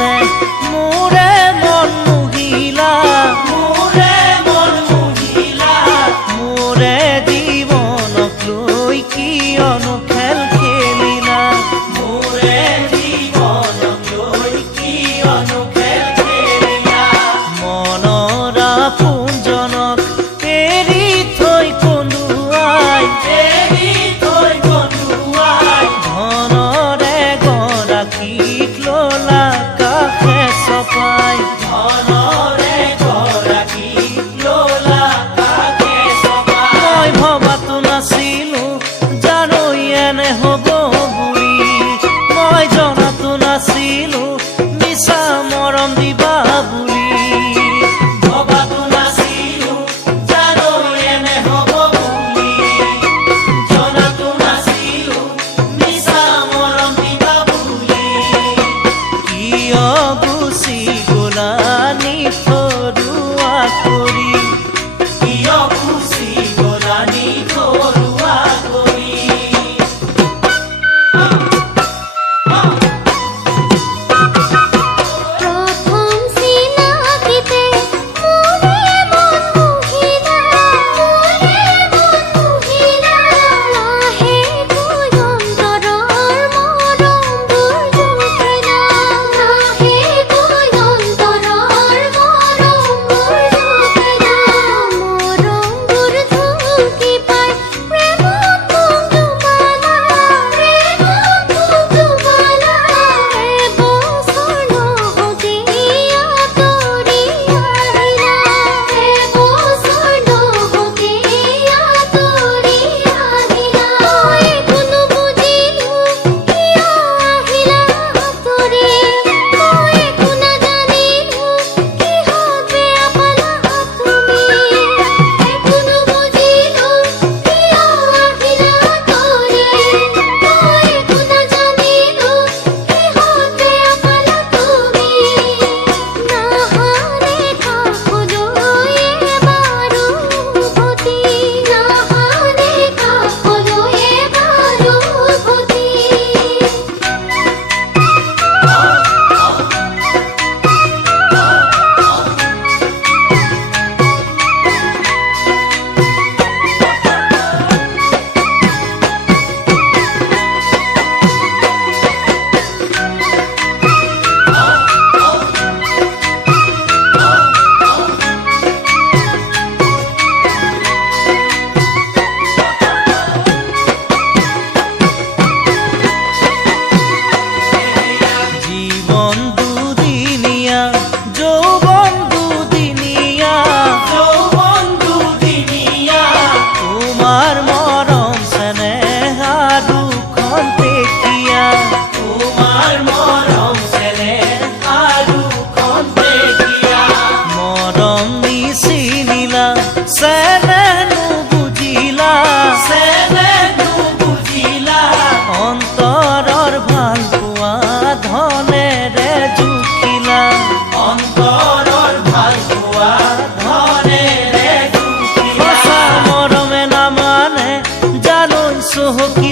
আছে মোৰে মন মুহিলা মোৰে জীৱনক লৈ কিয়নো খেল খেলিলা মনৰা পুঞ্জনক এৰি থৈ কন্দুৱাই ধনৰে গৰাকীক ললা কাষে চপাই মই ভবাতো নাছিলো জানো এনে হ'ব বুলি মই জনাতো নাছিলো মিছা মৰম দিবা বুলি কিয় গুচি গলা নিথৰুৱা কৰি প্ৰথম চিনাকিতে মোৰে মন মুহিলা লাহে কৈ অন্তৰৰ মৰমবোৰ জুখিলা মৰমবোৰ ঢুকি পাই প্ৰেমত কুমুদমালা এবছৰ নহওঁতে আঁতৰি আহিলা মই একো নুবুজিলো কিয় আহিলা আঁতৰি মই একো নাজানিলো কিহত বেয়া পালা তুমি একো নুবুজিলো কিয় আহিলা আঁতৰি মই একো নাজানিলো কিহত বেয়া পালা তুমি নাহাৰে কাষলৈ এবাৰো উভতি জীবন দুদিনীয়া যৌবন দুদিনীয়া তোমাৰ মৰম চেনেহ আৰু খন্তেকীয়া মৰম নিচিনিলা চেনেহ নুবুজিলা অন্তৰৰ ভাল পোৱা ধনেৰে জুখিলা সঁচা মৰমে নামানে জানো চহকী